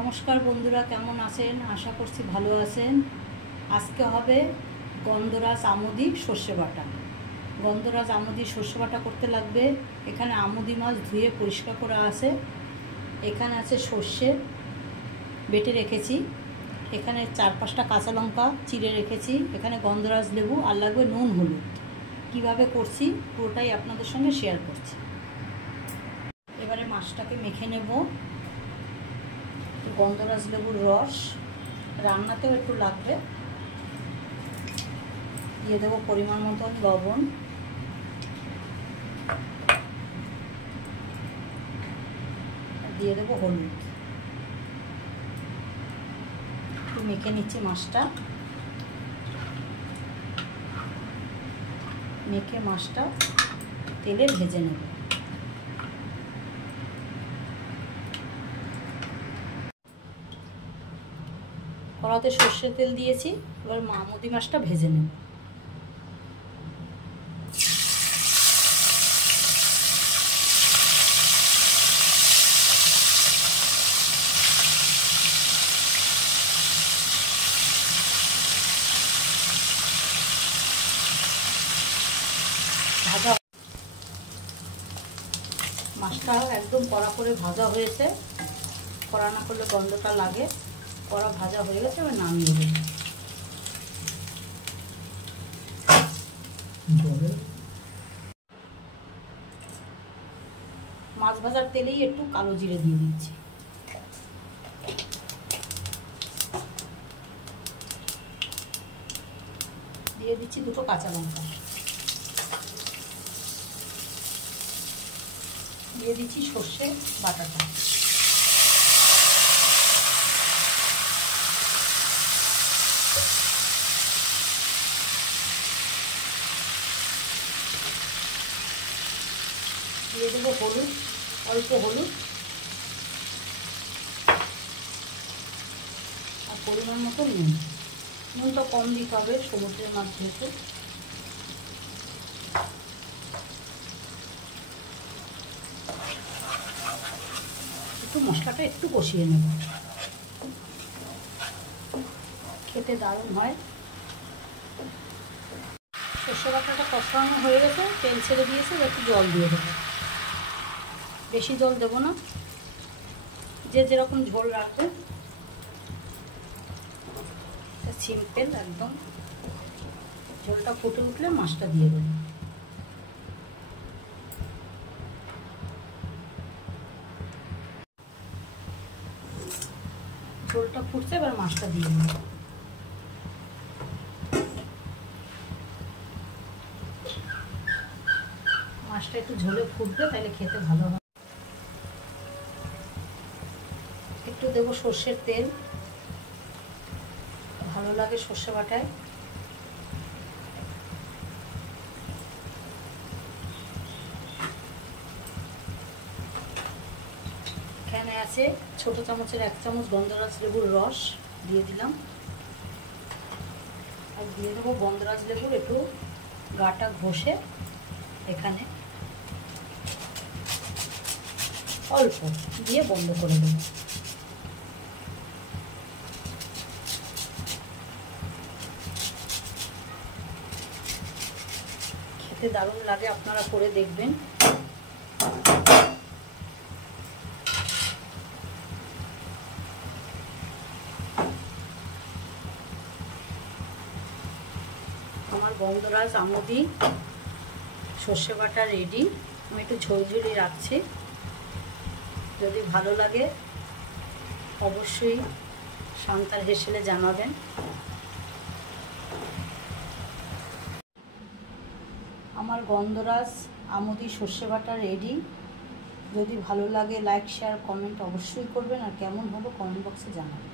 নমস্কার বন্ধুরা, কেমন আছেন? আশা করছি ভালো আছেন। আজকে হবে গন্ধরাজ আমুদি সর্ষে বাটা। গন্ধরাজ আমুদি সর্ষে বাটা করতে লাগবে। এখানে আমুদি মাছ ধুয়ে পরিষ্কার করা আছে। এখানে আছে সর্ষে বেটে রেখেছি। এখানে 4-5টা কাঁচা লঙ্কা চিড়ে রেখেছি। এখানে গন্ধরাজ লেবু আর লাগবে নুন হলুদ। কিভাবে করছি পুরোটাই আপনাদের সঙ্গে শেয়ার করছি। এবারে মাছটাকে মেখে নেব। গন্ধরাজ লেবুর রস রান্নাতেও একটু লাগবে। দিয়ে দেবো পরিমাণ মতন লবণ, দিয়ে দেবো হলুদ। একটু মেখে নিচ্ছি মাছটা। মেখে মাছটা তেলে ভেজে নেব। কড়াতে সর্ষের তেল দিয়েছি। এবার আমুদি মাছটা ভেজে নেব। ভাজা মাছটা একদম কড়া করে ভাজা হয়েছে। কড়া না করলে গন্ধটা লাগে। কড়া ভাজা হয়ে গেছে, এবার নামিয়ে দেব। মাছ ভাজার তেলেই একটু কালো জিরে দিয়ে দিচ্ছি। দিয়ে দিচ্ছি 2টো কাঁচা লঙ্কা। দিয়ে দিচ্ছি সর্ষে বাটাটা। দিয়ে দেবো হলুদ, অল্প হলুদ আর পরিমাণ মতো নুন। নুনটা কম দিতে হবে, সমুদ্রের মাছ যেহেতু। একটু মশলাটা একটু কষিয়ে নেব। খেতে দারুণ হয়। সর্ষে বাটাটা কষানো হয়ে গেছে, তেল ছেড়ে দিয়েছে। একটু জল দিয়ে দেবো। বেশি জল দেবো না, যে যেরকম ঝোল রাখবে। সিম্পল একদম। ঝোলটা ফুটে উঠলে মাছটা দিয়ে দেবো। ঝোলটা ফুটছে, এবার মাছটা দিয়ে দেবো। মাছটা একটু ঝোলে ফুটবে, তাহলে খেতে ভালো হবে। একটু দেবো সর্ষের তেল, ভালো লাগে সর্ষে বাটায়। এখানে আছে ছোট চামচের 1 চামচ গন্ধরাজ লেবুর রস দিয়ে দিলাম। আর দিয়ে দেবো গন্ধরাজ লেবুর একটু গাটা ঘষে এখানে অল্প দিয়ে বন্ধ করে দেব। খেতে দারুণ লাগে, আপনারা করে দেখবেন। আমার গন্ধরাজ আমুদি সর্ষে বাটা রেডি। আমি একটু ঝোলঝুলি রাখছি। যদি ভালো লাগে অবশ্যই শান্তার হেসেলে জানাবেন। আমার গন্ধরাজ আমুদি সর্ষে বাটা রেডি। যদি ভালো লাগে লাইক শেয়ার কমেন্ট অবশ্যই করবেন। আর কেমন হলো কমেন্ট বক্সে জানাবেন।